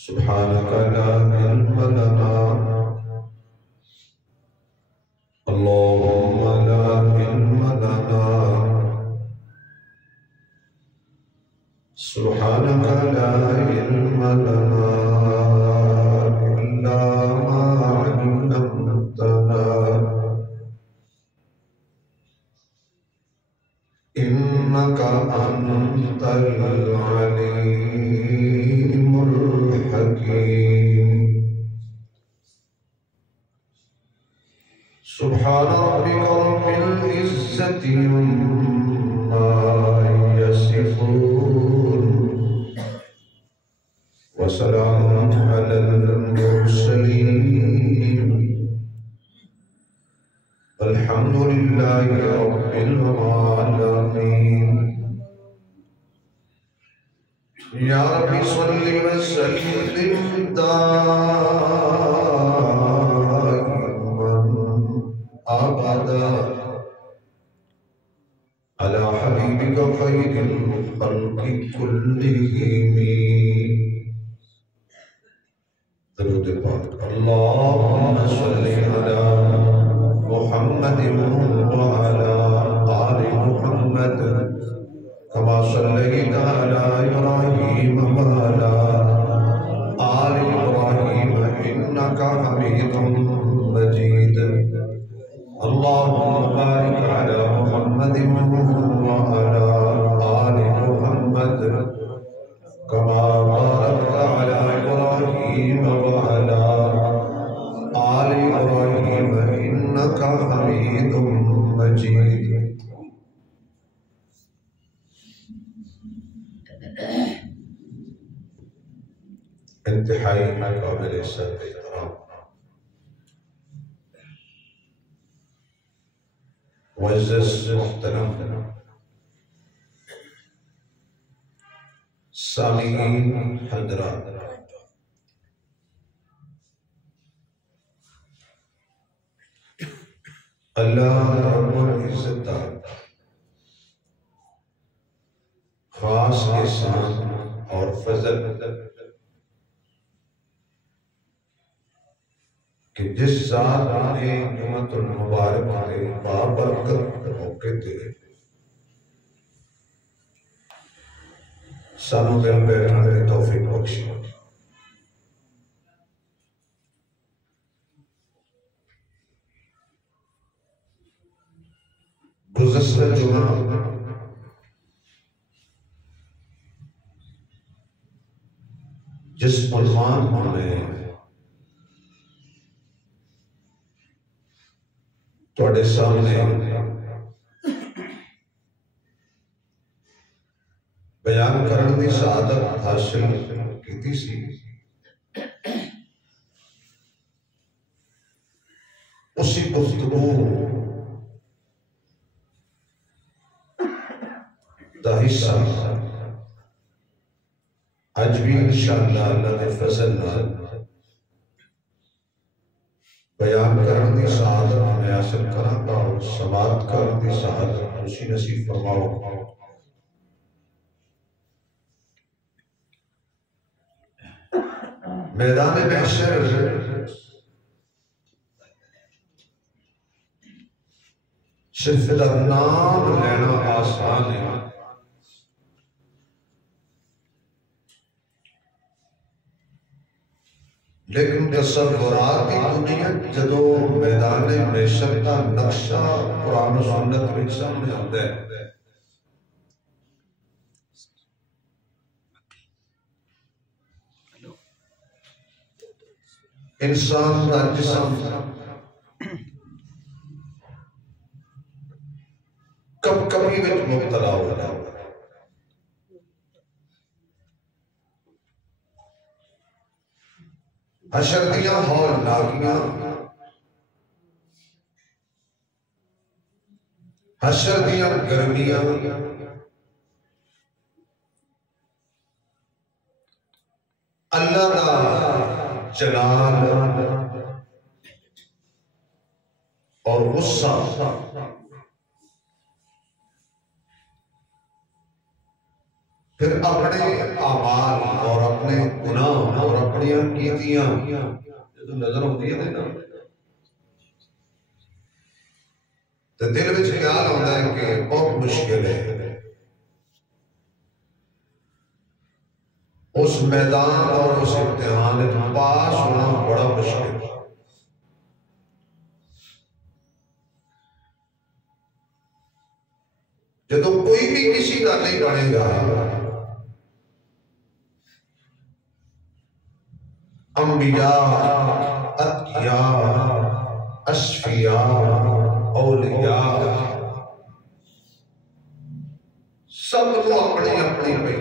سبحانك لا علم لنا اللهم لا علم لنا سبحانك لا علم لنا إلا ما علمتنا إنك أنت العليم الحكيم سبحان ربك رب العزة عما يصفون وسلام على المرسلين الحمد لله رب العالمين يا رب صل وسلم دائما أبدا على حبيبك خير الخلق كلهم درود پاک اللهم صل على محمد وعلى آل محمد كما صليت على إبراهيم وعلى آل إبراهيم إنك حميد مجيد اللهم بارك على محمد وعلى آل محمد كما باركت على إبراهيم وعلى آل إبراهيم إنك حميد مجيد انتہائی قابل عزت احترام معزز محترم سامعین حضرات اللہ رب العزت خاص احسان اور فضل کہ جس ذات نے جمعۃ المبارک کے بابرکت موقع تھے سانوں دل بیٹھنے کی توفیق بخشی گزشتہ جمعہ جس عنوان میں تواڈے سامنے بیان کرنے کی سعادت حاصل کی سی اسی گفتگو دا حصہ اج بھی انشاءاللہ اللہ کے فضل نال بیان کرنے کی سعادت میں حاصل کروں گا اور سماعت کرنے کی سعادت اسی نصیب فرماؤ میدان محشر صرف نام لینا آسان ہے لیکن تصورات کی دنیا جدو میدان محشر کا نقشہ قرآن و سنت میں سامنے آتا ہے انسان کا جسم کب کبھی وچ مبتلا ہو رہا ہے حشر دیاں ہول ناکیاں حشر دیاں گرمیاں اللہ دا جلال اور غصہ پھر اپنے اعمال اور اپنے گناہ اور اپنی کیتیاں جو نظر ہوتی ہے نا تو دل میں خیال ہوتا ہے کہ بہت مشکل ہے اس میدان اور اس امتحان پاس ہونا بڑا مشکل ہے۔ جب کوئی بھی کسی کا نہیں بنے گا، انبیاء، اتقیاء، اشفیاء، اولیاء، سب کو اپنی اپنی پہ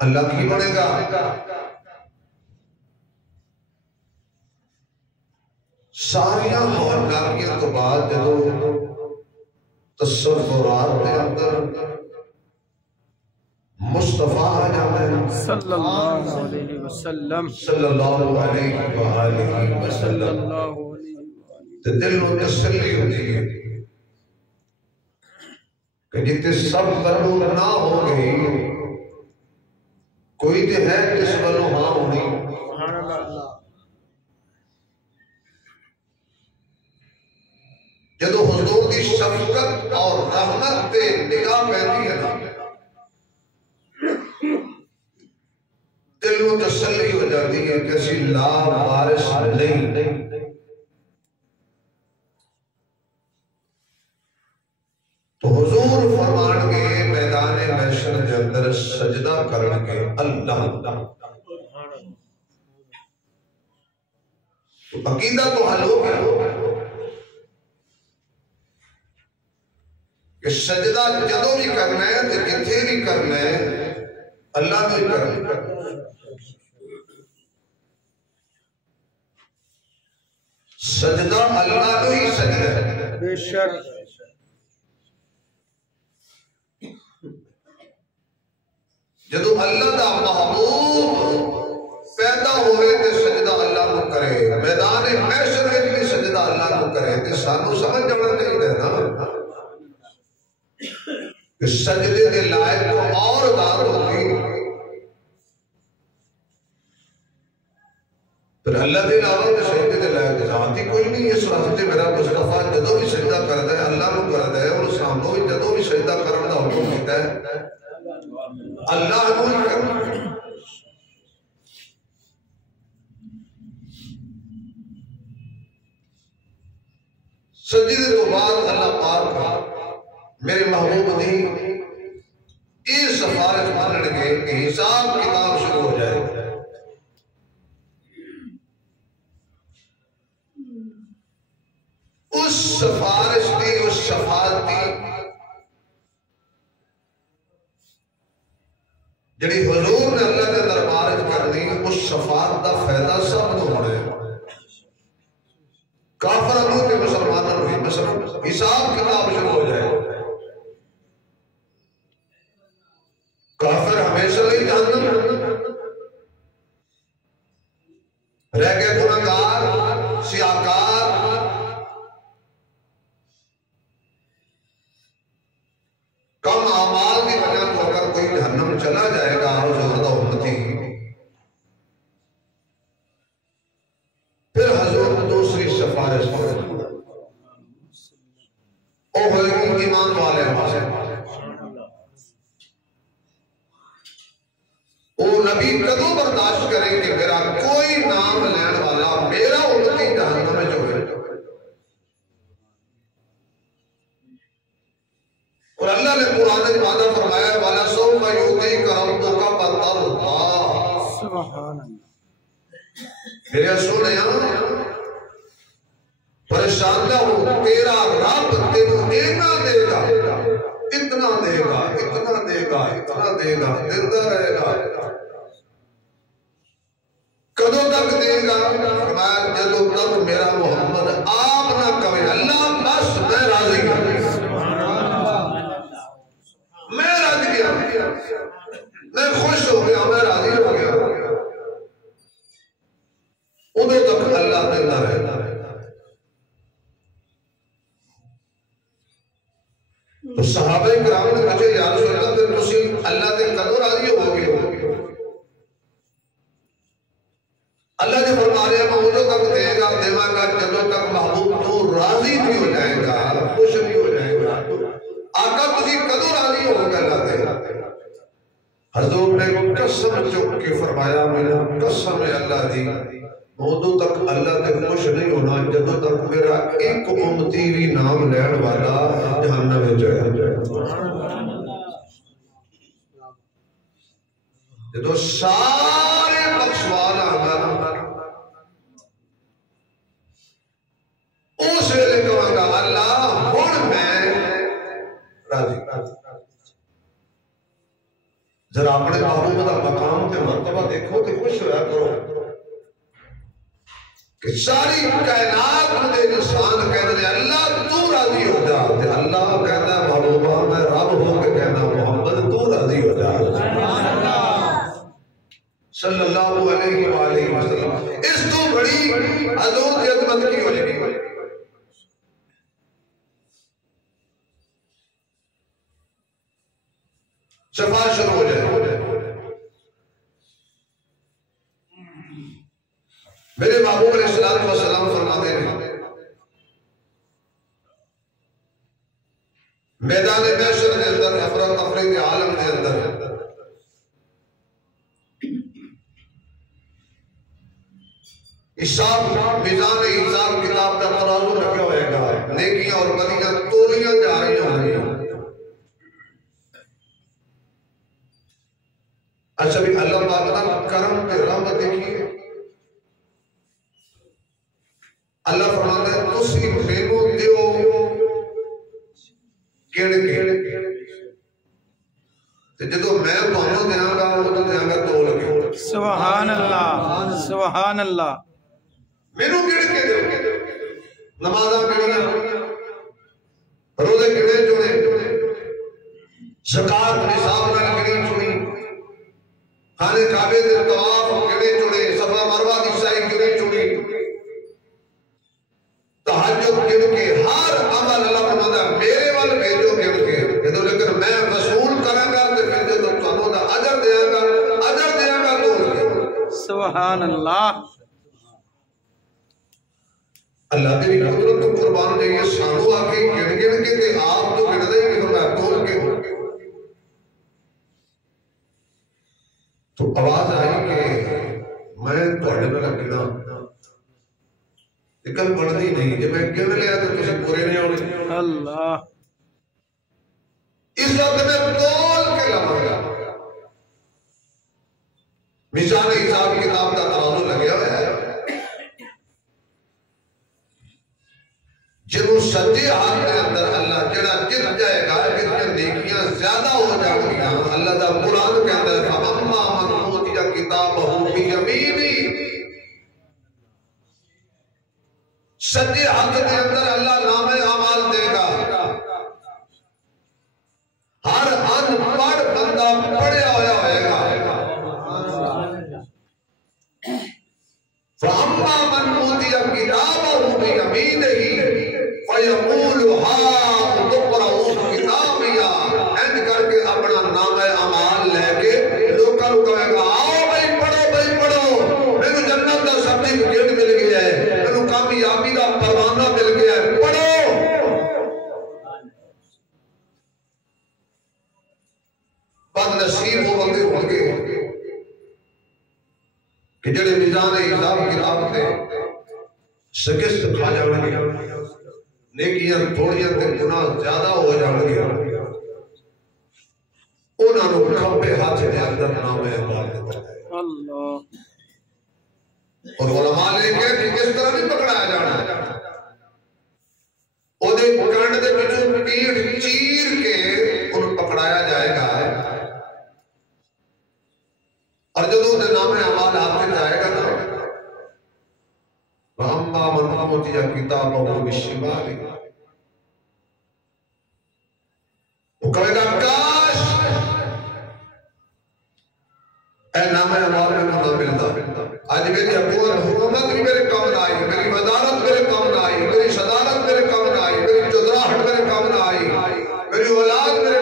اللہ کی بنے گا۔ ساریاں ہولناکیاں تو بعد جدو تصورات کے اندر مصطفیٰ آ جاتا ہے صلی اللہ علیہ وسلم صلی اللہ علیہ وآلہ وسلم، تو دل میں تسلی ہوتی ہے کہ جتنے سب قبول نہ ہو گئی کوئی تو ہے جس والوں ہاں ہونی۔ جدو حضور کی شفقت اور رحمت تے نگاہ پہنی ہے نا دل میں تسلی ہو جاتی ہے کہ اسی لا وارث نہیں۔ تو حضور فرمان کے میدان محشر کے اندر سجدہ کرنے کے اللہ تو عقیدہ تو حل ہو گیا کہ سجدہ جدوں بھی کرنا ہے تو جتھے بھی کرنا ہے اللہ نے کرنا ہے۔ سجدہ اللہ کو ہی سجدہ ہے بے شک جدو اللہ دا محبوب پیدا ہوئے تے سجدہ اللہ کو کرے، میدان محشر میں بھی سجدہ اللہ کو کرے تے سانو سمجھ جانا چاہیے نا کہ سجدے دے لائق کو اور ذات ہوگی۔ پھر اللہ دے علاوہ تے سجدے دے لائق ذات ہی کوئی نہیں۔ اس واسطے میرا مصطفیٰ جدو بھی سجدہ کرتا ہے اللہ کو کرتا ہے، اور سامنے بھی جدو بھی سجدہ کرنے کا حکم دیتا ہے اللہ کو ہی کرنا ہے۔ سجدے تو بعد اللہ پاک میرے محبوب نے اس سفارش ماننے کے کہ حساب کتاب شروع ہو جائے گا۔ اس سفارش کی، اس شفاعت کی جڑی حضور نے اللہ کے دربار کرنی، اس شفاعت کا فائدہ سب کو ہونا ہے، کافروں کے مسلمانوں ہوئی مثلا حساب کتاب شروع ہو جائے گا۔ کافر ہمیشہ لئی جہنم رہ گئے، گناہگار، سیاہکار، کم اعمال کی وجہ تو اگر کوئی جہنم چلا جائے گا حضور دا امتی، پھر حضور دوسری سفارش او ہوئے گی ایمان والے ہمارے، وہ نبی کدو برداشت کریں کہ میرا کوئی نام لین والا میرا امتی جہنم میں جو ہے۔ اور اللہ نے قرآن میں وعدہ فرمایا وَلَسَوْفَ يُعْطِيكَ رَبُّكَ فَتَرْضَىٰ۔ سبحان اللہ، میرے سنیا پریشان نہ ہو، تیرا رب تینوں اتنا دے گا، اتنا دے گا، اتنا دے گا، اتنا دے گا، دیتا رہے گا۔ کدوں تک دے گا؟ فرمایا جدوں تک میرا محمد آپ نہ کہے اللہ بس میں راضی ہوں، میں راضی گیا، میں خوش ہو گیا، میں راضی ہو گیا، ادھر تک اللہ دیتا رہتا ہے۔ تو صحابہ صحابہ کرام نے پوچھا یا رسول اللہ پھر تسی اللہ تے کدوں راضی ہو گے؟ اللہ نے فرما رہا میں اُدھوں تک دے گا دیواں گا جدوں تک محبوب تو راضی بھی ہو جائے گا، خوش بھی ہو جائے گا۔ آقا تسی کدوں راضی ہو گے اللہ تے؟ حضور نے قسم چک کے فرمایا میرا قسم ہے اللہ دی اُدھوں تک اللہ تے خوش نہیں ہونا جدوں تک میرا ایک امتی بھی نام لین والا جہنم میں جائے۔ جدوں سارے بخشوانا اس ویلے کہوں گا اللہ ہن میں راضی۔ ذرا اپنے محبوب کا مقام تے مرتبہ دیکھو تے خوش ہوا کرو کہ ساری کائنات میں انسان کہتے ہیں اللہ تو راضی ہو جا تے اللہ کہتا ہے محبوبہ میں رب ہو کے کہنا محمد تو راضی ہو جا صلی اللہ علیہ وآلہ وسلم۔ اس تو بڑی حضور کی عظمت کی ہو جائے گی۔ شفاعت شروع ہو جائے میرے محبوب علیہ السلام فرماتے ہیں میدان محشر کے اندر افراتفری کے عالم کے اندر حساب میزان حساب کتاب کا ترازو رکھا ہوئے گا، نیکیاں اور بدیاں تولیاں جا رہی ہیں۔ اچھا بھی اللہ پاک کا کرم تے رحمت دیکھیے، اللہ فرماتا ہے تسی مینوں دیو کیڑے کیڑے تے جدوں میں تانوں دیاں گا اودوں دیاں گا تول کے۔ سبحان اللہ سبحان اللہ۔ مینوں کیڑے کیڑے نمازاں کیڑیاں، روزے کیڑے چنے، زکات نصاب نال کیڑی چنی، خانے کعبے دے طواف کیڑے چنے، صفا مروہ دی سعی کیڑے چنی، تہجد کیڑ کے، ہر عمل اللہ فرماتا ہے میرے وال بھیجو کیڑ کے، جدوں لیکن میں وصول کراں گا تے پھر جدوں تانوں دا اجر دیاں گا تول کے۔ سبحان اللہ۔ اللہ تیری قدرت تو قربان جائیے سانو آکے گن گن کے تے آپ تو گن دے نہیں فرمایا تول کے۔ تو آواز آئی کہ میں تواڈے نال گنا لیکن بڑھتی نہیں، جب میں گن لیا تو تسی پورے نہیں ہونے۔ اللہ اس وقت میں تول کے لواں گا۔ میزان حساب کتاب کا ترازو لگیا ہوا ہے، جنہوں سجے ہاتھ کے اندر اللہ جڑا جت جائے گا کہ نیکیاں زیادہ ہو جائیں گی۔ اللہ دا قرآن کے اندر فَأَمَّا مَنْ أُوتِيَ كِتَابَهُ بِيَمِينِهِ، سجے ہاتھ کے اندر اللہ نام اعمال دے گا۔ ہر ان پڑھ بندہ پڑھیا ہوا ہوئے گا۔ فَأَمَّا مَنْ أُوتِيَ كِتَابَهُ بِيَمِينِهِ فَيَقُولُ هَاؤُمُ اقْرَءُوا کتابیہ، اینڈ کر کے اپنا نام اعمال لے کے لوکاں نوں کہے گا آؤ بھائی پڑھو، مینوں جنت دا سرٹیفکیٹ مل گیا ہے، مینوں کامیابی دا پروانہ مل گیا ہے، پڑھو۔ بد نصیب وہ بندے ہوں گے کہ جڑے میزان حساب کتاب تے شکست کھا جاؤں گے، نیکیاں تھوڑیاں تے گناہ زیادہ ہو جاؤں گے، انہاں نوں کھبے ہاتھ دے اندر نام اعمال دیتا ہے۔ اللہ۔ اور علماء نے کہا کہ کس طرح نہیں پکڑایا جانا، او دے کنڈ دے وچوں پیٹھ چیر کے انہوں پکڑایا جائے گا، اور جدوں دے نام اعمال ہاتھ میں جائے گا نا وَأَمَّا مَنْ أُوتِيَ كِتَابَهُ بِالشِّمَالِ، وہ کہے گا کاش اے نام اعمال میں نہ ملتا، آج میری حکومت بھی میرے کام نہ آئی، میری وزارت میرے کام نہ آئی، میری صدارت میرے کام نہ آئی، میری چودراہٹ میرے کام نہ آئی، میری اولاد میرے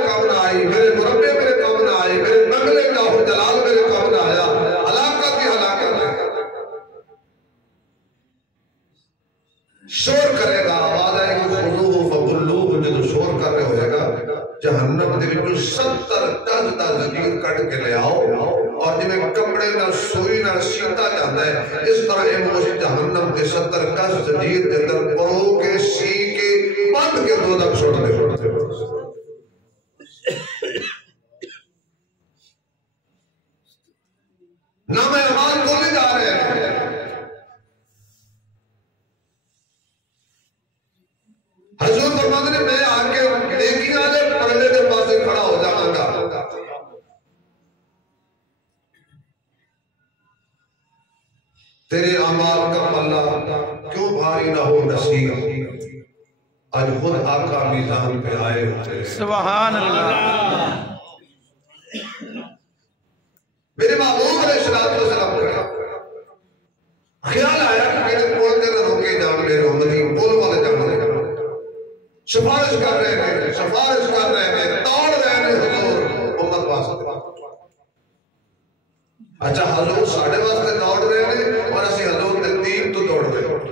جہنم دے وچوں 70 گز دا زنجیر کٹ کے لے آؤ اور جویں کپڑے نال سوئی نال سیتا جاندا ہے اس طرح اے موس جہنم دے 70 گز زنجیر دے اندر پرو کے سی کے بند کے دوزخ سٹ دے نام اعمال کھولے جا رہے ہیں حضور فرماتے ہیں میں آ کے نیکیاں دے پردے دے پاسے کھڑا ہو جاؤں گا تیرے اعمال کا پلہ کیوں بھاری نہ ہو نصیب آج خود آقا میزان پہ آئے ہوتے سبحان اللہ میرے محبوب علیہ السلام کھڑا خیال آیا کہ میرے پول کے نہ روکے جان میرے امتی پول والے جان سفارش کر رہے ہیں توڑ رہے ہیں حضور امت واسطے اچھا حضور ساڑھے واسطے دوڑ رہے ہیں اور اسی حضور نے دین تو دوڑ رہے ہیں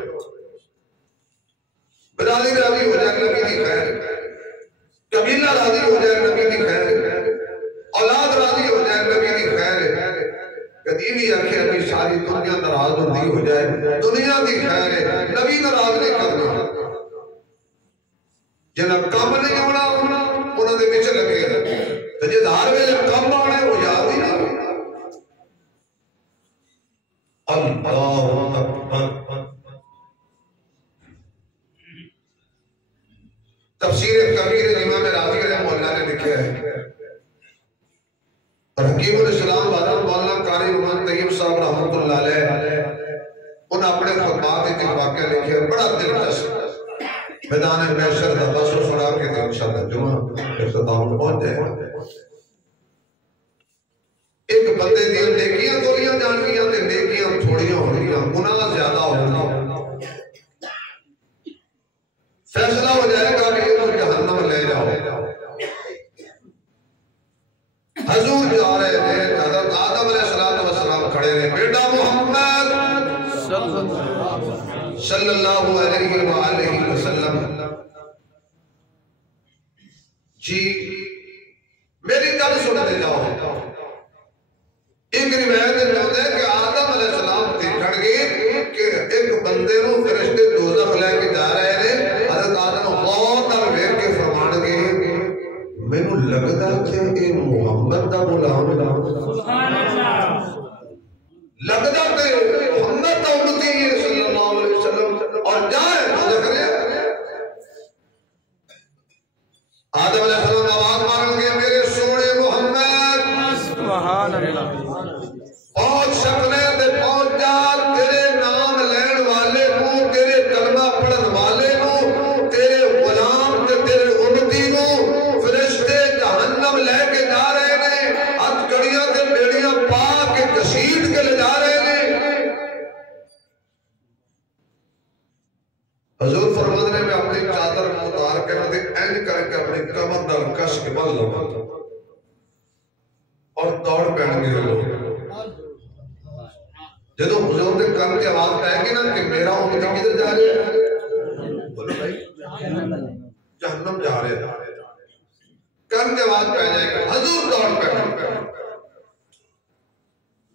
برادری راضی ہو جائے نبی دی خیر قبیلہ راضی ہو جائے نبی دی خیر اولاد راضی ہو جائے نبی دی خیر کدی بھی آنکھیں ابھی ساری دنیا ناراض ہوتی ہو جائے دنیا دی خیر نبی ناراض نہیں کرنا جنہاں کام نہیں ہونا انہوں نے پیچھے لگے تو جی دھار ویلے کام آنے وہ یاد ہی نہیں اللہ اکبر تفسیر کبیر امام راضی رحمہ اللہ نے لکھا ہے اور حکیم الاسلام بادر مولانا قاری محمد طیب صاحب رحمۃ اللہ علیہ انہوں اپنے خطبات ایک واقعہ لکھا ہے بڑا دلچسپ میدان محشر دا بس سنا کے تو انشاءاللہ جمعہ اختتام پہنچ جائے ایک بندے دی نیکیاں تولیاں جان گیاں تے نیکیاں تھوڑیاں ہو گیاں گناہ زیادہ ہو گیا فیصلہ ہو جائے گا کہ یہ جہنم لے جاؤ حضور جا رہے تھے حضرت آدم علیہ السلام کھڑے رہے بیٹا محمد صلی اللہ علیہ وآلہ وسلم جی میری گل سنتے جاؤ ایک روایت میں ہوتا ہے کہ آدم علیہ السلام دیکھن گے کہ ایک بندے نو فرشتے دوزخ لے کے جا رہے ہیں حضرت آدم غور نال ویکھ کے فرمان گے مینوں لگدا کہ اے محمد دا غلام سبحان اللہ لگدا کہ محمد دا امتی ہے صلی اللہ علیہ وسلم اور جائے دوزخ لے آدم علیہ السلام آواز مارن گے میرے سونے محمد سبحان اللہ پہنچ سکنے دے پہنچ جا تیرے نام لین والے کو تیرے کلمہ پڑھن والے کو تیرے غلام تے تیرے امتی کو فرشتے جہنم لے کے جا رہے ہیں ہتھ کڑیاں تے بیڑیاں پا کے گھسیٹ کے لے جا رہے ہیں حضور فرماتے ہیں میں اپنی چادر کو اتار کے میں اینج کر کے اپنی کمر نال کش کے بل لگا اور دوڑ پہن گے لوگ جدو حضور نے کن کی آواز پہ گی نا کہ میرا امتی کدھر جا رہے ہیں بولو بھائی جہنم جا رہے ہیں کن کی آواز پہ جائے گا حضور دوڑ پہ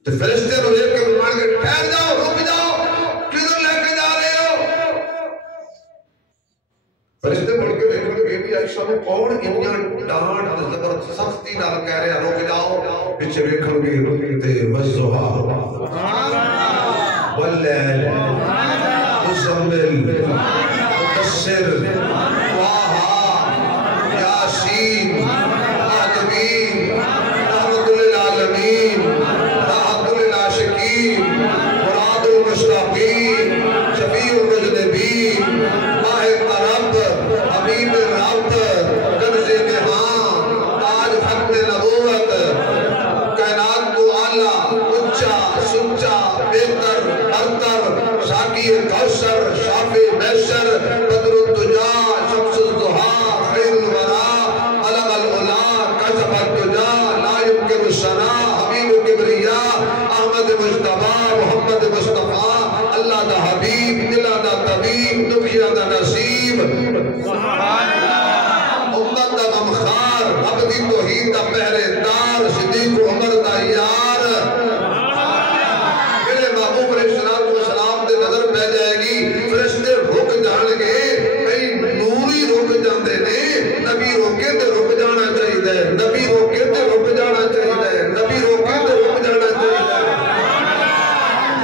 تو فرشتے رو ایک کے فرمان کے ٹھہر جاؤ رک جاؤ کدھر لے کے جا رہے ہو فرشتے بڑھ کے دیکھنے کے بھی عائشہ میں کون انیاں ڈانٹ زبر سختی نال کہہ رہے ہیں رک جاؤ پیچھے دیکھن گے تے وضحا واللیل مزمل مدثر طٰہٰ یاسین آدمین رحمت للعالمین راحت للعاشقین مراد المشتاقین شفیع المذنبین ماہ طرب حبیب رب کنز نہاں تاج ختم نبوت کائنات تو اعلیٰ اچھا سچا بہتر برتر ساقی کوثر شافی محشر بدر الدجا شمس الضحیٰ خیر الورا علم دی توحید دا پہرے دار صدیق عمر دا یار میرے محبوب علیہ السلام دے نظر پہ جائے گی فرشتے رک جان گے کئی نوری رک جاندے نے نبی روکے تے رک جانا چاہیے نبی روکے تے رک جانا چاہیے نبی روکے تے رک جانا چاہیے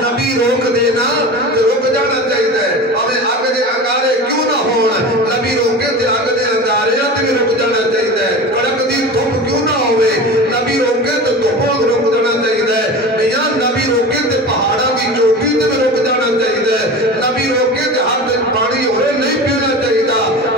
نبی روک دینا تے رک جانا چاہیے ہمیں اگ دے انگارے کیوں نہ ہون نبی روکے تے اگ دے انگارے تے بھی رک جانا چاہیے کڑک دی دھوپ کیوں نہ ہوئے نبی روکے تے دھوپوں رک جانا چاہیے میاں نبی روکے تے پہاڑاں دی چوٹی تے بھی رک جانا چاہیے نبی روکے تے ہاتھ پانی ہوئے نہیں پینا چاہیے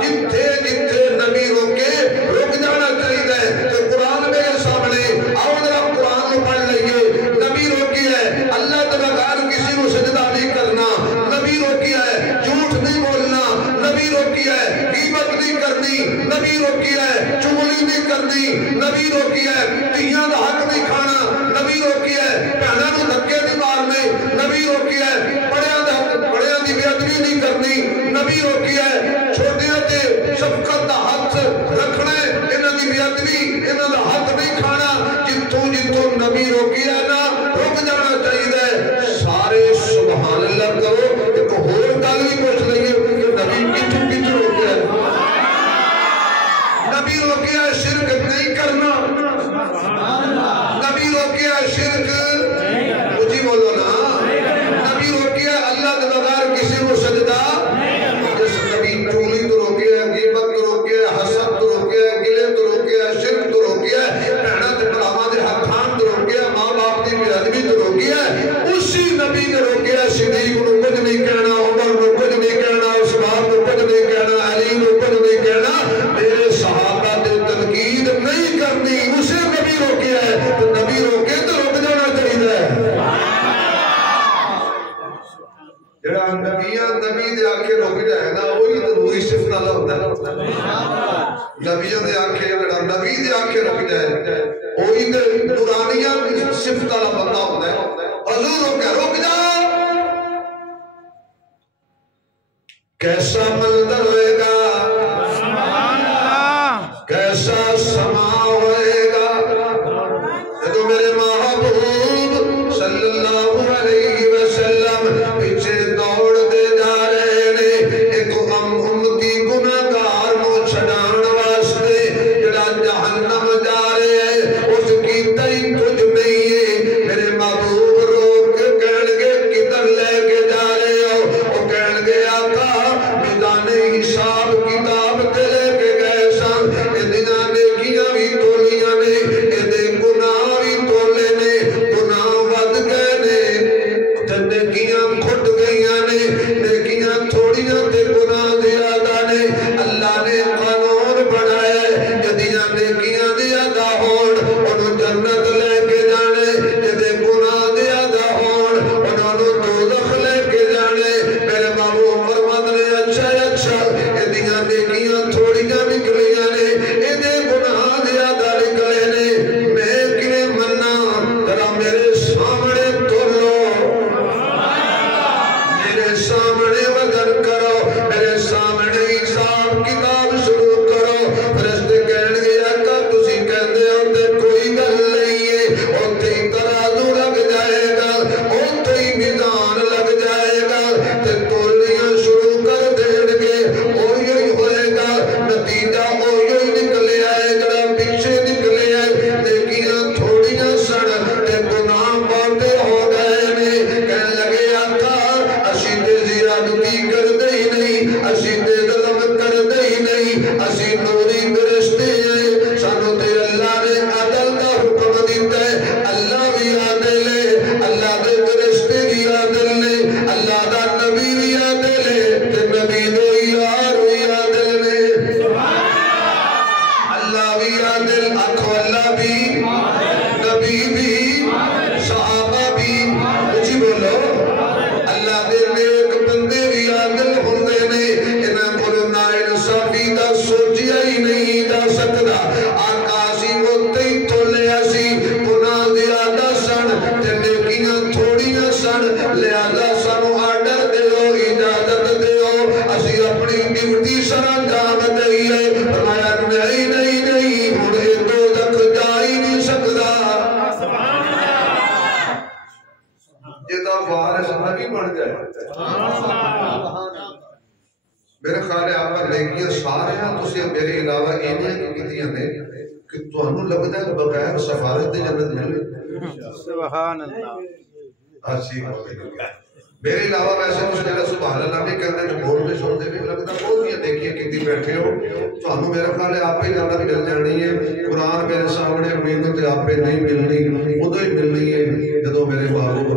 جتھے جتھے نبی روکے رک جانا چاہیے تو قرآن میرے سامنے آؤ ذرا قرآن کو پڑھ لئیے نبی روکی ہے اللہ کے بغیر کسی کو سجدہ نہیں کرنا نبی روکی ہے جھوٹ نہیں بولنا نبی روکی ہے غیبت نہیں کرنی نبی روکی ہے چغلی نہیں کرنی نبی روکی ہے تیاں دا حق نہیں کھانا نبی روکی ہے بہناں نوں دھکے نہیں مارنے نبی روکی ہے بڑیاں دی بے ادبی نہیں کرنی نبی روکی ہے چھوٹیاں تے شفقت دا ہاتھ رکھنا انہاں دی بے ادبی انہاں دا ہاتھ نہیں کھانا جتوں جتوں نبی روکی ہے نا رک جانا چاہیے سارے سبحان اللہ کرو ایک ہور گل بھی پوچھ لئیے کہ نبی کتوں کتوں روکیا ہے نبی روکیا ہے شرک نہیں کرنا نبی روکیا ہے شرک مجھے بولو نا نبی روکیا ہے اللہ کے بغیر کسی کو سجدہ جس نبی چولی تو روکیا ہے غیبت تو روکیا ہے حسد تو روکیا ہے گلے تو روکیا ہے شرک تو روکیا ہے بہنا تے بھراواں دے ہتھاں تو روکیا ہے ماں باپ دی بے ادبی تو روکیا ہے اسی نبی نے روکیا ہے صدیق نو کچھ نہیں کہنا عمر نو کچھ نہیں کہنا عثمان نو کچھ نہیں کہنا علی نو کچھ نہیں کہنا میرے صحابہ دے تنقید نہیں کرنی اسے نبی روکیا ہے تو نبی روکے تو رک جانا چاہیے جڑا نبی دے آنکھیں رک جائے گا وہی تو روحی صفت اللہ ہوتا ہے نبیوں دے آنکھیں جڑا نبی دے آنکھیں رک جائے وہی تو نورانیہ صفت اللہ بندہ ہوتا ہے حضور رک جا کیسا منظر ہوئے گا کیسا سما ہوئے گا تو میرے محبوب صلی اللہ علیہ وسلم پیچھے دوڑ دے جا رہے نے ایک امتی گناہگار نو چھڈان واسطے جڑا جہنم جا رہے ہیں اس کی تئی کچھ نہیں ہے میرے محبوب روک کہن گے کدھر لے کے جا رہے ہو وہ کہن گے آقا میدان حساب کتاب تے لے کے گئے سن ادیاں نیکیاں بھی تولیاں نے ادے گناہ بھی تولے نے گناہ ود گئے نے تے نیکیاں کھٹ گئیاں نے نیکیاں تھوڑیاں تے گناہ زیادہ نے اللہ نے قانون بنایا ہے ادیاں نیکیاں زیادہ ہون انہوں جنت لے کے جانے ادے گناہ زیادہ ہون انہوں دوزخ لے کے جانے میرے بابو عمر مد نے اچھا ادیاں نیکیاں تھوڑیاں نکلیاں نے ادے گناہ زیادہ نکلے نے میں کنے مننا ذرا میرے سامنے تولو میرے سامنے وزن کرو میرے سامنے حساب کتاب شروع کرو فرشتے کہن گے آقا تسی کہندے ہو تے کوئی گل نہیں ہے اوتھے ہی ترازو لگ جائے گا اوتھے ہی میزان لگ جائے گا تے تولیاں شروع کر دین گے اوہی ہوئے گا نتیجہ اوہی نکلے آئے جڑا پیچھے نکلے آئے نیکیاں تھوڑیاں سن تے گناہ بہتے ہو گئے نے کہنے لگے آقا اسی تے زیادتی کر دے ہی نہیں اسی تے ظلم کر دے ہی نہیں اسی نوری برشتے ہیں سانو تے اللہ نے عدل دا حکم دیتا ہے اللہ بھی عادل ہے اللہ دے برشتے بھی عادل نے اللہ دا نبی بھی عادل ہے تے نبی دے یار بھی عادل نے اللہ بھی عادل آنکھو اللہ بھی نبی بھی صحابہ بھی مجھے بولو اللہ دے نیک بندے بھی عادل ہوندے نے انہاں کول نا انصافی دا سوچیا ہی نہیں جا سکدا آقا سی موتے ہی تولے اسی گناہ زیادہ سن تے نیکیاں تھوڑیاں سن لہذا سانو آرڈر دیو اجازت دیو اسی اپنی ڈیوٹی سر انجام دئیے فرمایا نہیں ہن اے دو کہ تانوں لگدا ہے بغیر سفارش دے جنت مل سبحان اللہ اچھی میرے علاوہ ویسے کچھ میرا سبحان اللہ نہیں کرتے جو بول میں سنتے بھی لگتا بہت ہی دیکھیے کتنی بیٹھے ہو تانوں میرا خیال ہے آپ ہی جنت مل جانی ہے قرآن میرے سامنے امینوں تے آپ پہ نہیں ملنی ادو ہی ملنی ہے جدو میرے بابو کو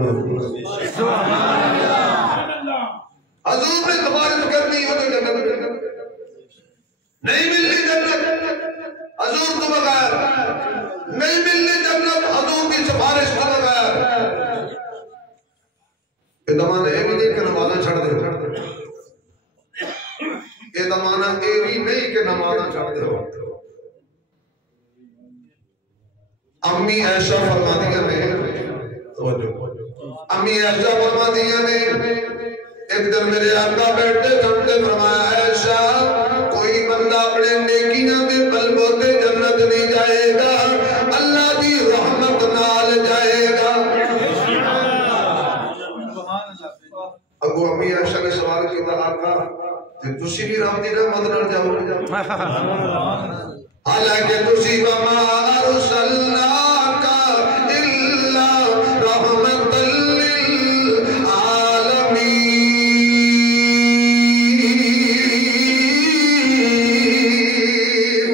سبحان اللہ حضور نے سفارش کرنی ادو جنت نہیں ملنی جنت حضور تو بغیر نہیں ملنی جنت حضور کی سفارش تو بغیر یہ زمانہ یہ بھی نہیں کہ نمازہ چھڑ دے یہ زمانہ یہ بھی نہیں کہ نمازہ چھڑ دے امی ایشا فرما دیا نے امی ایشا فرما دیا نے ایک دن میرے آقا بیٹھے سنتے فرمایا ایشا کوئی بندہ اپنے نیکیاں دے بلبو تے جنت نہیں جائے گا اللہ دی رحمت نال جائے گا اگو امی عائشہ نے سوال کیا آقا تسی بھی رب دی رحمت نال جاؤ حالانکہ تسی وما ارسلناک الا رحمت للعالمین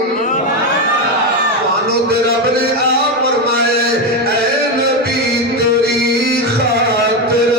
وانو تے رب نے آپ فرمائے اے نبی تیری خاطر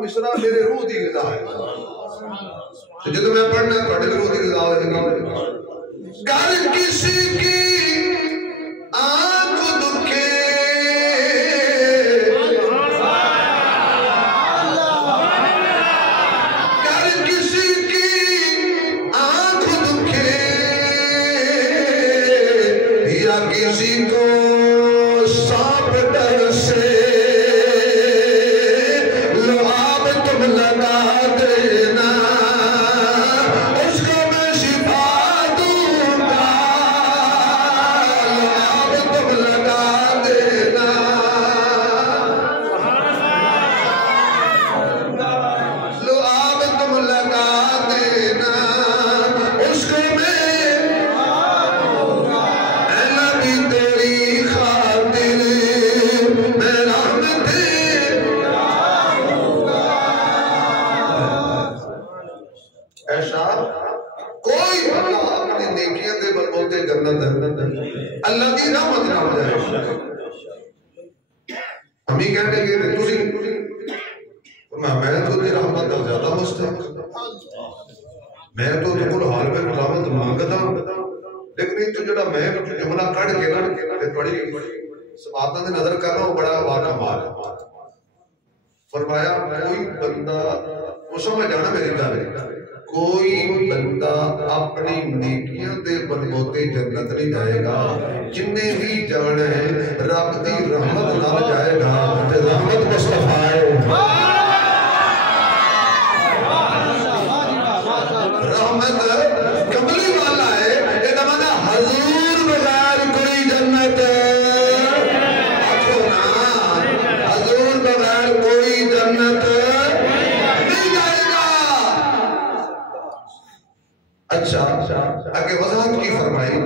مصرع میرے روح دی غذا ہے جب میں پڑھنا پڑھ روح دی غذا ہے گر کسی کی آنکھ دکھے گر کسی کی آنکھ دکھے یا کسی کو سانپ ڈسے لعاب تم لگا دینا اس کو میں شفا دوں گا لعاب تم لگا دینا لعاب تم لگا دینا اس کو میں اے نبی تیری خاطر میں رحمت ایسا کوئی بندہ اپنی نیکیاں دے بلبوتے جنت ہے اللہ کی رحمت نہ ہو جائے ہم ہی کہنے گے کہ تسی میں تو تیری رحمت کا زیادہ مستحق میں تو تکل حال میں رحمت مانگتا ہوں لیکن یہ تو جڑا میں جملہ کڑ کے بڑی سماعتوں سے نظر کر رہا ہوں بڑا واقع مال ہے فرمایا کوئی بندہ وہ سمجھ جانا میری گل کوئی بندہ اپنی نیکیاں دے بلبوتے جنت نہیں جائے گا جننے بھی جانا ہے رب دی رحمت نال جائے گا تے رحمت مصطفیٰ ہے رحمت کملی والا ہے یہ مانا حضور بغیر کوئی جنت حضور بغیر کوئی جنت نہیں جائے گا اچھا آگے وضاحت کی فرمائی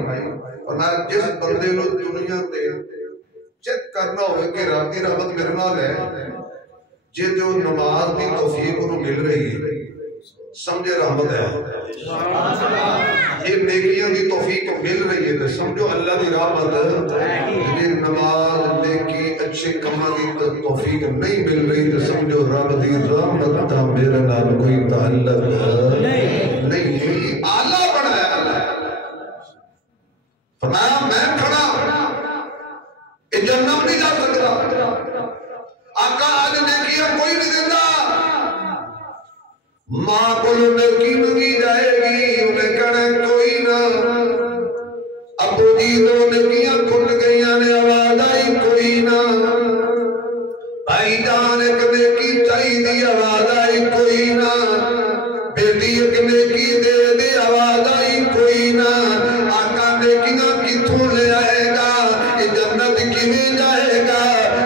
فرمایا جس بندے نو دنیا تے چیک کرنا ہوئے کہ رب کی رحمت میرے نال ہے جے جو نماز دی توفیق انہوں مل رہی ہے سمجھے رحمت ہے یہ نیکیاں دی توفیق مل رہی ہے تو سمجھو اللہ دی رحمت یہ نماز نیکی اچھے کما دی توفیق نہیں مل رہی تو سمجھو رب دی رحمت تا میرے نال کوئی تعلق نہیں آلہ بنایا اللہ فرمایا میں کھڑا یہ جنم نہیں جا سکتا آقا آج نیکیاں کوئی نہیں دیتا ماں کو نیکی منگی جائے گی انہیں کہنا کوئی نہ ابو جی دو نیکیاں کھل گئیاں نے آواز آئی کوئی نہ بھائی جان ایک نیکی چاہی دی آواز آئی کوئی نہ بیٹی ایک نیکی دے دی آواز آئی کوئی نہ آقا نیکیاں کتھوں لے آئے گا یہ جنت کیویں جائے گا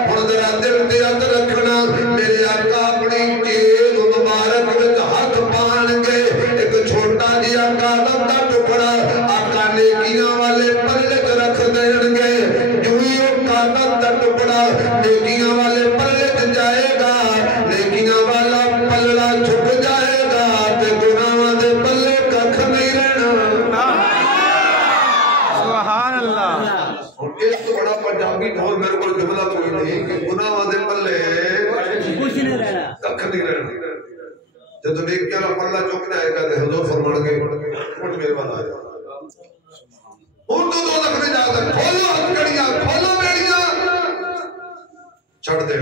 ہن ذرا دل تے ہاتھ رکھنا میرے آقا اپنی چیز مبارک وچ ہاتھ پان گے ایک چھوٹا جہا کاغذ دا ٹکڑا آقا نیکیاں والے پلے تے رکھ دین گے جو ہی وہ کاغذ دا ٹکڑا نیکیاں والے پلے تے جائے گا نیکیاں والا پلڑا جھک جائے گا تے گناہاں دے پلے ککھ نہیں رہنا سبحان اللہ اس تو بڑا پنجابی ڈھول میرے کو جملہ کوئی نہیں کہ گناہاں دے پلے کچھ نہیں رہنا ککھ نہیں رہنا جب تو نیکیاں والا پلڑا چک جائے گا تے حضور فرمان کے اٹھ میرے پاس آ جا ان تو دو لکھ نہیں جاتا کھولو ہتھکڑیاں کھولو بیڑیاں چھڑ دے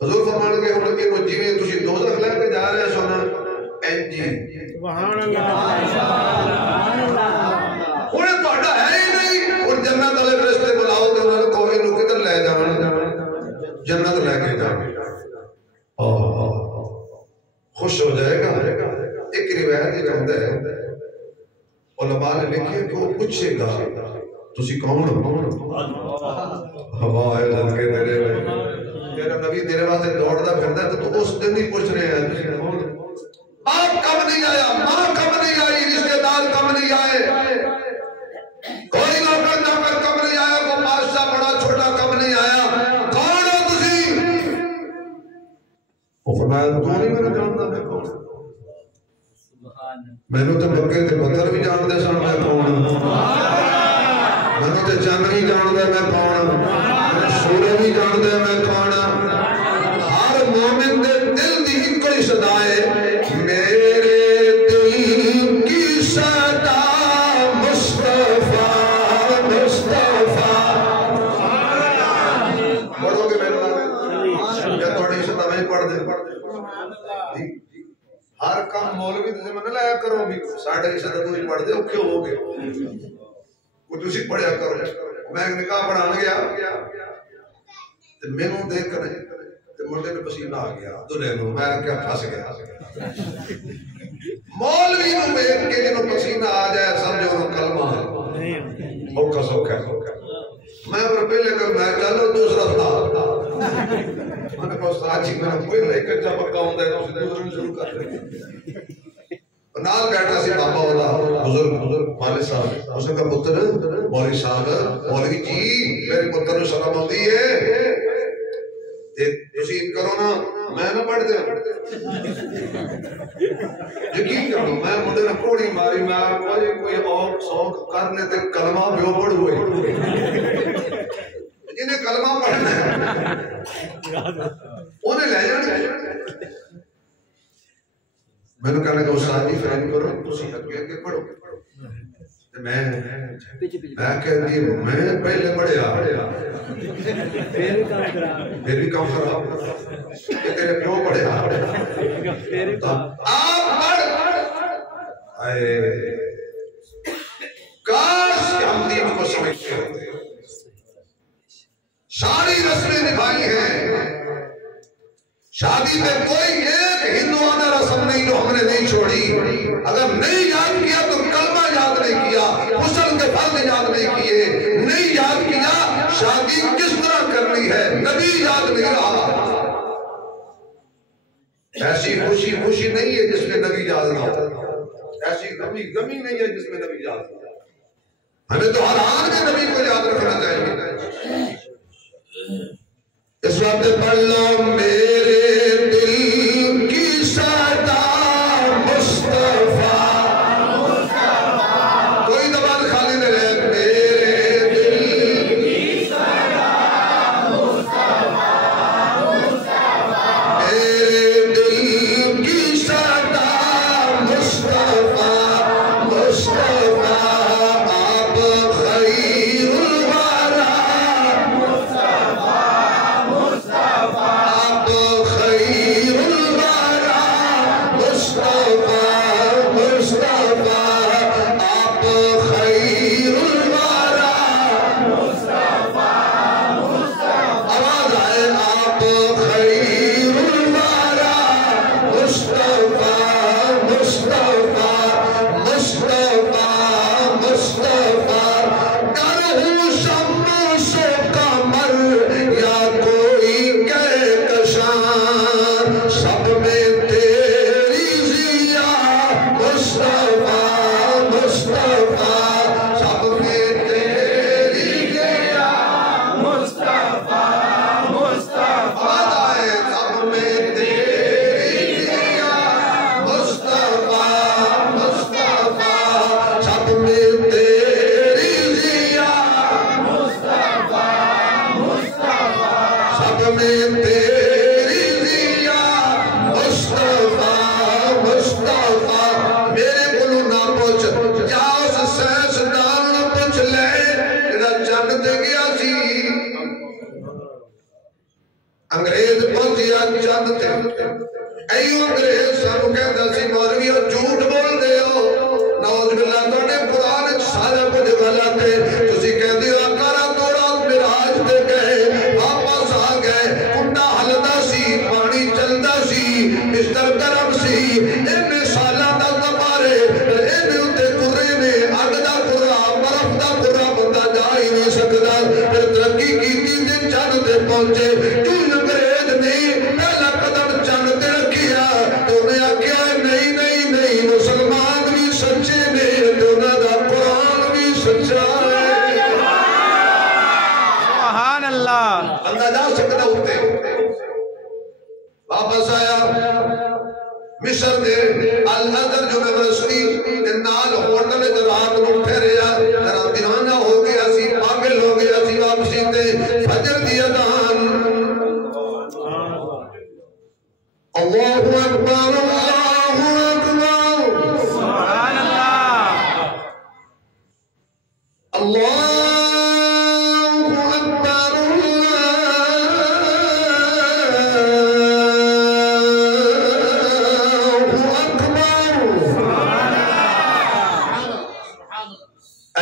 حضور فرمان کے ہن کہ جویں تسی دوزخ لے کے جا رہے سن انجی سبحان اللہ انہیں تہاڈا ہے ہی نہیں اور جنت والے رستے بلاؤ تے انہاں کو اینو کدھر لے جان جنت لے کے جان خوش ہو جائے گا ایک روایت یہ کہتا ہے علماء نے لکھے کہ وہ پوچھے گا تسی کون ہو ہوا ہے لڑکے تیرے تیرا نبی تیرے واسطے دوڑدا پھردا ہے تو اس دن ہی پوچھ رہے ہیں تسی کون باپ کب نہیں آیا ماں کب نہیں آئی رشتہ دار کب نہیں آئے کوئی نوکر نوکر کب نہیں آیا کوئی بادشاہ بڑا چھوٹا کب نہیں آیا کون ہو تسی وہ فرمایا تو نہیں میرا جانتا میں کون میں نے تو مکے تے پتھر بھی جان دے سن میں کون میں نے تو چند بھی جان دے میں کون سورج بھی جان دے میں کون ہر مومن توڑی صدائے میرے دل کی صدا مصطفیٰ مصطفیٰ پڑھو گے میرے نام یا توڑی صدا میں پڑھ دے ہر کام مولوی تجھے منہ لایا کرو بھی ساڑھے کی صدا تو ہی پڑھ دے کیوں ہو گئے وہ تجھے پڑھیا کرو میں ایک نکاح پڑھانے گیا میں نے دیکھ کر مردے میں پسینہ آ گیا دلہے میں کیا پھنس گیا مولوی میں دیکھ کے جنہوں پسینہ آ جائے سمجھو انہوں کلمہ ہے اوکھا سوکھا میں پر پہلے کر میں چلو دوسرا تھا میں نے کہا استاد جی میں کوئی نہیں کچا پکا ہوں دے تو دوسرے شروع کر دے نال بیٹھا سی بابا ہوتا بزرگ والد صاحب اس نے کہا پتر مولوی صاحب مولوی جی میرے پتر نے سلام آتی ہے یقین کرو نا میں نہ پڑھ دے یقین کرو میں مجھے نہ کوڑی ماری میں کوئی اور سوک کرنے تے کلمہ بیو پڑھ ہوئے جنہیں کلمہ پڑھنا ہے انہیں لے جانے میں نے کہا کہ استاد جی فہم کرو تسی اگے پڑھو میں کہہ دی میں پہلے پڑھیا پھر بھی کام خراب یہ تیرے کیوں پڑھیا آپ پڑھ کاش کہ ہم دین کو سمجھتے ہوتے ساری رسمیں نبھائی ہیں شادی میں کوئی ایک ہندوانہ رسم نہیں جو ہم نے نہیں چھوڑی اگر نہیں یاد کیا تو کلمہ یاد نہیں کیا غسل کے فرض یاد نہیں کیے نہیں یاد کیا شادی کس طرح کرنی ہے نبی یاد نہیں رہا ایسی خوشی خوشی نہیں ہے جس میں نبی یاد نہ ہو ایسی غمی غمی نہیں ہے جس میں نبی یاد نہ ہو ہمیں تو ہر آن میں نبی کو یاد رکھنا چاہیے اس وقت پڑھ لو میرے دل کی صدا مصطفیٰ کوئی زبان خالی نہ رہے میرے دل کی صدا مصطفیٰ میرے دل کی صدا مصطفیٰ مصطفیٰ آپ خیر الورا آپ خیر الورا مصطفیٰ مصطفیٰ آپ خیر الورا مصطفیٰ مصطفیٰ آواز آئے آپ خیر الورا مصطفیٰ مصطفیٰ مصطفیٰ مصطفیٰ گر ہوں شمس و قمر یا کوئی کہکشان سب میں تیری ضیا مصطفیٰ مصطفیٰ سب میں تیری ضیا مصطفیٰ مصطفیٰ سب میں تیری ضیا مصطفیٰ مصطفیٰ سب میں تیری ضیا مصطفیٰ مصطفیٰ سب میں تیری ضیا مصطفیٰ مصطفیٰ میرے کولو نہ پوچھ جا اس سائنسدان نوں پوچھ لے جڑا چند تے گیا سی انگریز پہنچیا چند تے ایو انگریز سانوں کہندا سی مولوی جھوٹ بول دے ہو نعوذ باللہ تواڈے قرآن وچ سارا کچھ غلط ہے تسی کہندے ہو اکارا توڑا معراج تے گئے واپس آ گئے کنڈا ہلدا سی پانی چلدا سی بستر گرم سی اینے سالاں دا تبارے اینے اُتے کرے نے اگ دا کرا برف دا کرا بندہ جا ہی نہیں سکدا پھر ترقی کیتی تے چند تے پہنچے کیوں انگریز نہیں پہلا قدم چند تے رکھیا تو انہیں آکھیا نہیں نہیں نہیں مسلمان بھی سچے نے تے انہاں دا قرآن بھی سچا ہے سبحان اللہ بندہ جا سکتا ہوتے واپس آیا مصر دے الازہر یونیورسٹی دے نال ہوٹل تے رات نوں ٹھہریا ذرا دیوانہ ہو گیا سی پاگل ہو گیا سی واپسی تے فجر دی اذان اللہ اکبر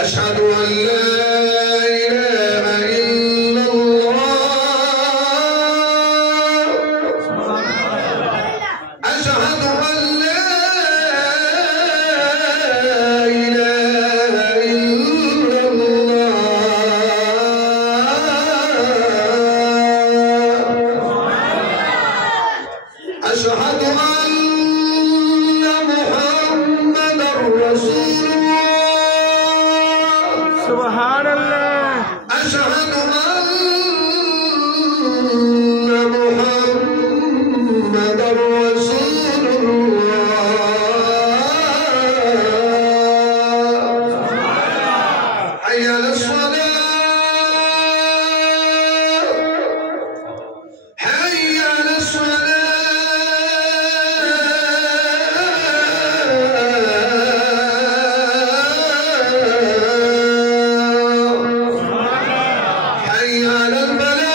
أشهد أن لا إله إلا الله أشهد أن لا إله إلا الله أشهد أن محمدا رسول الله سبحان الله أشهد أن محمدا رسول الله حي على الصلاة حي على الصلاة حي على الفلاح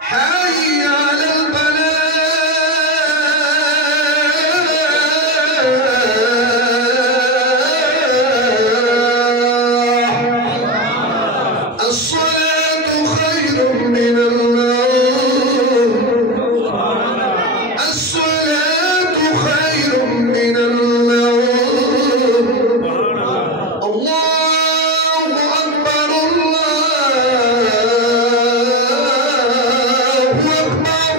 حي على الفلاح الصلاة خير من النوم الصلاة خير من النوم الله أكبر الله أكبر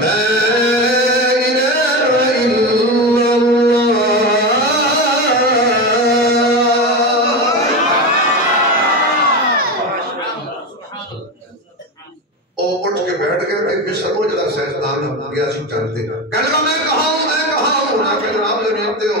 لا إله إلا الله ਉਹ ਉੱਠ ਕੇ ਬੈਠ ਗਿਆ ਤੇ ਮਿਸਰ ਉਹ ਜਿਹੜਾ ਸੈਤਾਨ ਗਿਆ ਸੀ ਚੰਦ ਤੇ ਕਹਿੰਦਾ ਮੈਂ ਕਹਾ ਹੂੰ ਨਾ ਕਿ ਜਨਾਬ ਜ਼ਮੀਨ ਤੇ ਹੋ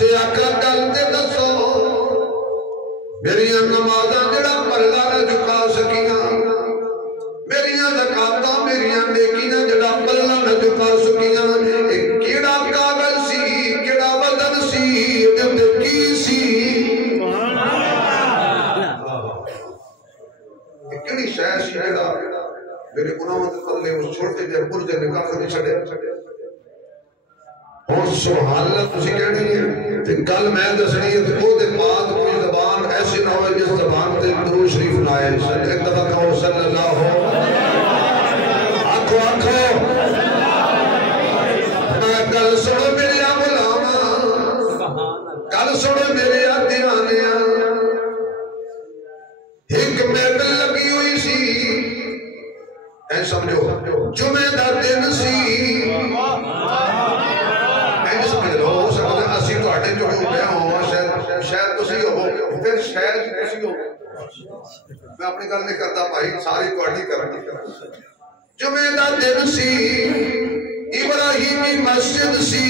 اچھے آقا گل تے دسو میری نمازاں جڑا پلہ نہ جھکا سکیاں میری زکاتاں میری نیکیاں جڑا پلہ نہ جھکا سکیاں کیڑا کاغذ سی کیڑا وزن سی تے کی سی کیڑی شے سی جڑا میرے گناہوں دے پلے اس چھوٹے جے برج نکاح نہیں چھڑے اور سبحان اللہ تسی کہنی ہے تے گل میں دسنی ہے تے او دے بعد کوئی زبان ایسی نہ ہوئے جس زبان تے درود شریف نہ آئے ایک دفعہ کہو صلی اللہ آنکھو میں گل سنو میرے غلاما گل سنو میرے دیوانیاں ایک محفل لگی ہوئی سی اے سمجھو جمعہ دا دن سی جو میں ہوں شاید تسی ہو پھر شاید تسی ہو میں اپنی گل نہیں کرتا بھائی ساری کوڑی کرنی جمعہ دا دن سی ابراہیمی مسجد سی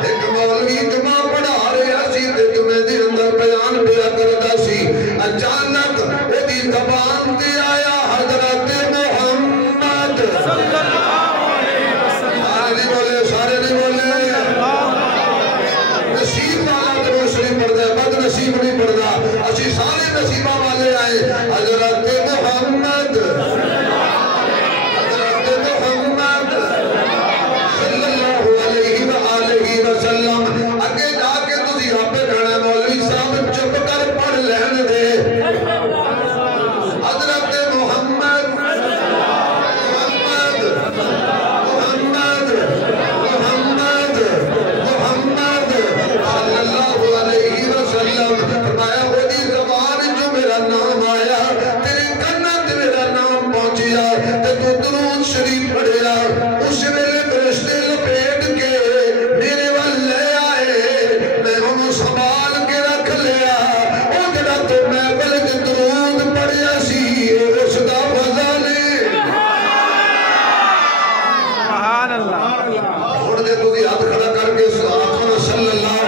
ایک مولوی جمعہ پڑھا رہا سی تے جمعہ دے اندر بیان پیا کردا سی اچانک اودی زبان تے آیا حضرت محمد صلی اللہ علیہ وسلم سارے نہیں بولے نصیب والا درود شریف پڑھدا ہے بد نصیب نہیں پڑھدا اسی سارے نصیبہ والے آئے حضرت محمد صلی اللہ علیہ وآلہ وسلم اگے جا کے تسی آپ کہنا مولوی صاحب چپ کر پڑھ لین دے حضرت محمد صلی اللہ علیہ وسلم فرمایا وہ دی زبان جو میرا نام آیا تیرے کنا تے میرا نام پہنچیا تے تو درود شریف پڑھیا اس ویلے فرشتے لپیٹ کے میرے وال لے آئے میں انہوں سنبھال کے رکھ لیا او جڑا تو میں بلد درود پڑھیا سی اس دا فضل سبحان اللہ اور دے تو دی ہاتھ کھڑا کر کے آخر صلی اللہ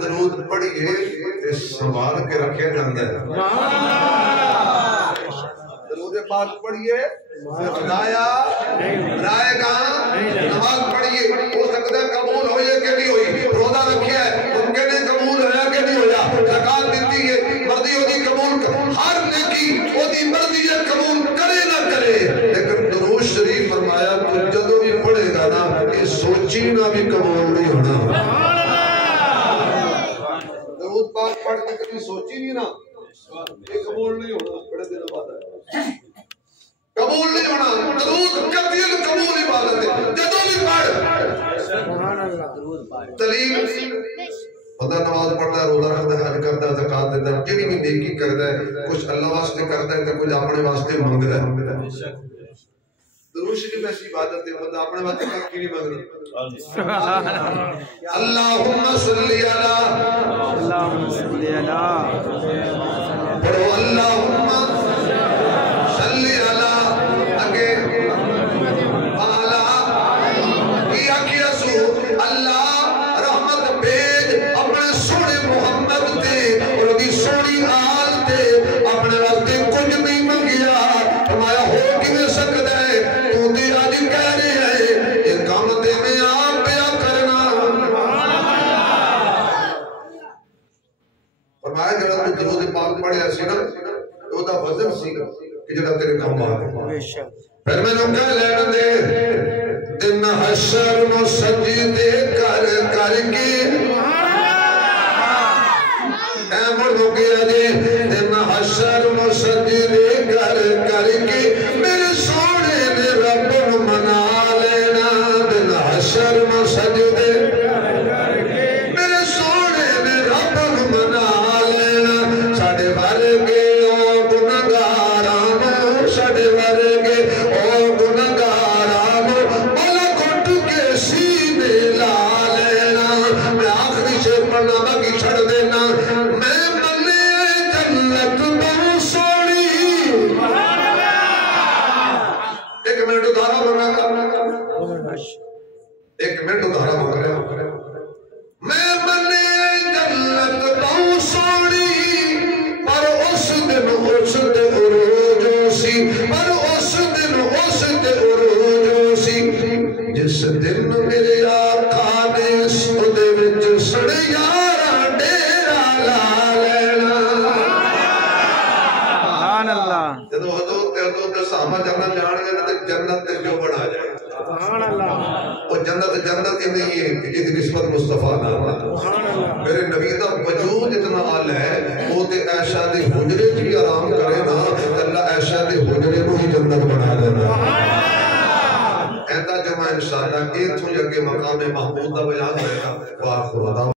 درود پڑھیے سنبھال کے رکھے جاندے درود پاک پڑھیے خدایا رائے گا نماز پڑھیے ہو سکتا ہے قبول ہوئی ہے کہ نہیں ہوئی روزہ رکھیا ہے ممکن ہے قبول ہویا کہ نہیں ہویا زکات دیتی ہے مرضی ہوتی قبول ہر نیکی ہوتی مرضی ہے قبول کرے نہ کرے لیکن درود شریف فرمایا تو جدوں بھی پڑھے گا نا کہ سوچی نہ بھی قبول نہیں ہونا درود پاک پڑھ کے کبھی سوچی نہیں نا یہ قبول نہیں ہونا بڑے دن بعد قبول نہیں ہونا درود قبول قبول عبادت ہے جدوں بھی پڑھ سبحان اللہ درود پڑھ دلیل بندہ نماز پڑھتا ہے روزہ رکھتا ہے حج کرتا ہے زکات دیتا ہے جڑی بھی نیکی کرتا ہے کچھ اللہ واسطے کرتا ہے تے کچھ اپنے واسطے مانگتا ہے درود شریف ایسی عبادت ہے بندہ اپنے واسطے کی نہیں مانگتا اللہم صلی علی اللہم صلی علی پڑھو اللہم صلی علی اگے اللہ رحمت بھیج اپنے سونے محمد تے اور دی سونی آل تے اپنے واسطے کچھ نہیں منگیا فرمایا ہو کیویں سکدا ہے تو تے اج کہہ رہے ہے یہ کام تے میں آپ پیا کرنا فرمایا جڑا تو درود پاک پڑھیا سی نا او دا وزن سی کہ جڑا تیرے کام آ گیا بے شک پھر میں نوں کہہ لین دے دن حشر نو سجدے کر کر کے اے مردوں کے دے دن حشر نو سجدے کر کر کے میرے سونے نے رب نو منا لینا دن حشر نو سجدے میرے سونے نے رب نو منا لینا ساڈے ورگے گنہگاراں نو پڑھ دینا میں منے جنت بہت سونی ایک منٹ ادھارا بنا ایک منٹ ادھارا بنا میں منے جنت بہت سونی پر اس دن عروجوں سی پر اس دن عروجوں سی جس دن میرے آقا نے سودے وچ سڑیارا ڈیرا لا لینا سبحان اللہ جدو حضور تے صحابہ جنت جان گئے تے جنت تے جو بنا جائے سبحان اللہ وہ جنت ہی نہیں ہے کہ نسبت مصطفیٰ نام میرے نبی دا وجود اتنا اعلی ہے وہ تے عائشہ دے حجرے کی آرام کرے نا اللہ عائشہ دے حجرے کو ہی جنت بنا دینا ایسا جمع انشاءاللہ ایتھوں جگہ مقام محمود دا بیان کرے گا